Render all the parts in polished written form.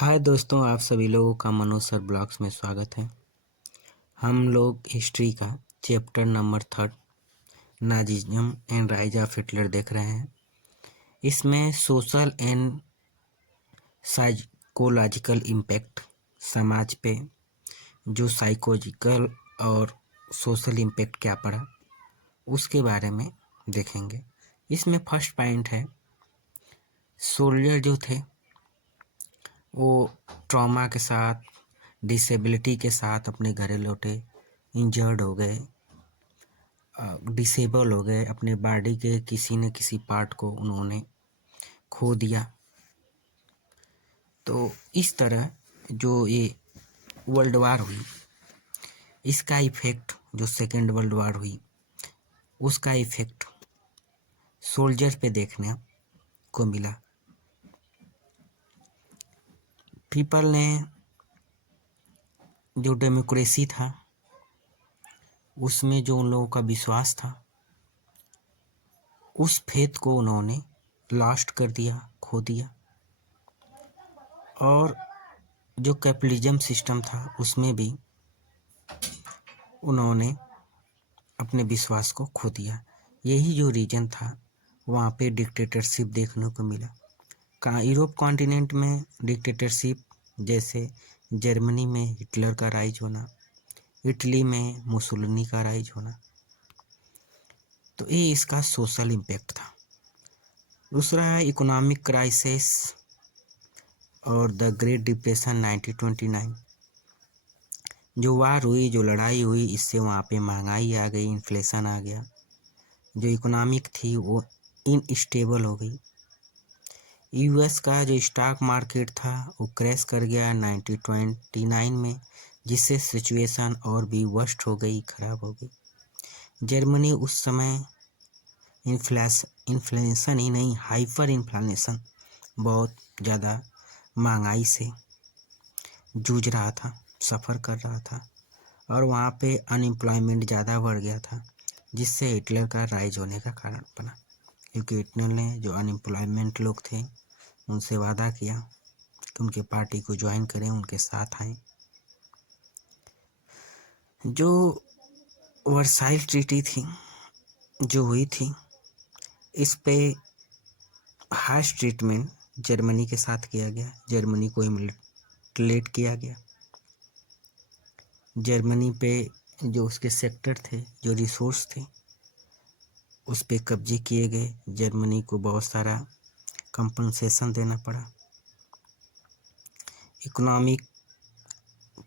हाय दोस्तों, आप सभी लोगों का मनोज सर ब्लॉग्स में स्वागत है। हम लोग हिस्ट्री का chapter number 3 Nazism and rise of Hitler देख रहे हैं। इसमें सोशल एंड साइकोलॉजिकल इम्पैक्ट, समाज पे जो साइकोलॉजिकल और सोशल इम्पैक्ट क्या पड़ा उसके बारे में देखेंगे। इसमें फर्स्ट पॉइंट है, सोल्जर जो थे वो ट्रॉमा के साथ, डिसेबिलिटी के साथ अपने घरे लौटे, इंजर्ड हो गए, डिसेबल हो गए, अपने बॉडी के किसी न किसी पार्ट को उन्होंने खो दिया। तो इस तरह जो ये वर्ल्ड वार हुई, इसका इफेक्ट, जो सेकेंड वर्ल्ड वार हुई उसका इफेक्ट सोल्जर पे देखने को मिला। पीपल ने जो डेमोक्रेसी था उसमें जो उन लोगों का विश्वास था, उस फेथ को उन्होंने लॉस्ट कर दिया, खो दिया। और जो कैपिटलिज्म सिस्टम था उसमें भी उन्होंने अपने विश्वास को खो दिया। यही जो रीजन था, वहाँ पे डिक्टेटरशिप देखने को मिला। कहाँ? यूरोप कॉन्टिनेंट में डिक्टेटरशिप, जैसे जर्मनी में हिटलर का राइज होना, इटली में मुसोलिनी का राइज होना। तो ये इसका सोशल इम्पैक्ट था। दूसरा है इकोनॉमिक क्राइसिस और द ग्रेट डिप्रेशन 1929। जो वार हुई, जो लड़ाई हुई, इससे वहाँ पे महंगाई आ गई, इन्फ्लेशन आ गया। जो इकोनॉमिक थी वो इनस्टेबल हो गई। यूएस का जो स्टॉक मार्केट था वो क्रैश कर गया 1929 में, जिससे सिचुएशन और भी वर्स्ट हो गई, ख़राब हो गई। जर्मनी उस समय इन्फ्लेशन ही नहीं, हाइपर इन्फ्लेशन, बहुत ज़्यादा महंगाई से जूझ रहा था, सफ़र कर रहा था। और वहाँ पे अनएम्प्लॉयमेंट ज़्यादा बढ़ गया था, जिससे हिटलर का राइज होने का कारण बना। क्योंकि हिटलर ने जो अनएम्प्लॉयमेंट लोग थे उनसे वादा किया कि उनके पार्टी को ज्वाइन करें, उनके साथ आएं। जो वर्साइल ट्रीटी थी जो हुई थी, इस पे हार्श ट्रीटमेंट जर्मनी के साथ किया गया। जर्मनी को ह्यूमिलेट किया गया। जर्मनी पे जो उसके सेक्टर थे, जो रिसोर्स थे, उस पे कब्जे किए गए। जर्मनी को बहुत सारा कंपनसेशन देना पड़ा। इकोनॉमिक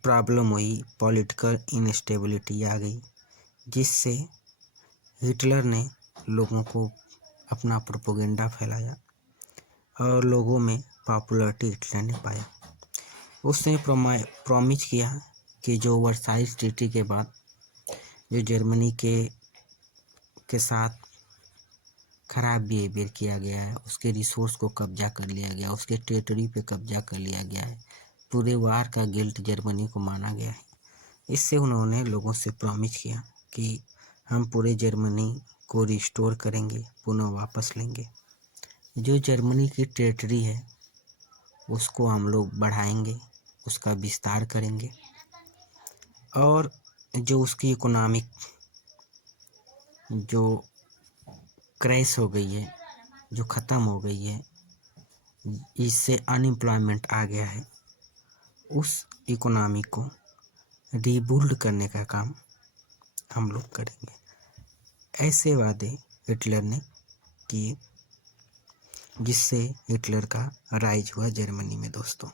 प्रॉब्लम हुई, पॉलिटिकल इनस्टेबिलिटी आ गई, जिससे हिटलर ने लोगों को अपना प्रोपेगेंडा फैलाया और लोगों में पॉपुलैरिटी हिटलर ने पाया। उसने प्रॉमिस किया कि जो वर्साइल ट्रीटी के बाद जो जर्मनी के साथ खराब बिहेवियर किया गया है, उसके रिसोर्स को कब्जा कर लिया गया, उसके टेरिटरी पे कब्जा कर लिया गया है, पूरे वार का गिल्ट जर्मनी को माना गया है। इससे उन्होंने लोगों से प्रॉमिस किया कि हम पूरे जर्मनी को रिस्टोर करेंगे, पुनः वापस लेंगे। जो जर्मनी की टेरिटरी है उसको हम लोग बढ़ाएंगे, उसका विस्तार करेंगे। और जो उसकी इकोनॉमिक जो क्रैश हो गई है, जो ख़त्म हो गई है, इससे अनएम्प्लॉयमेंट आ गया है, उस इकोनॉमी को रीबिल्ड करने का काम हम लोग करेंगे। ऐसे वादे हिटलर ने किए, जिससे हिटलर का राइज हुआ जर्मनी में दोस्तों।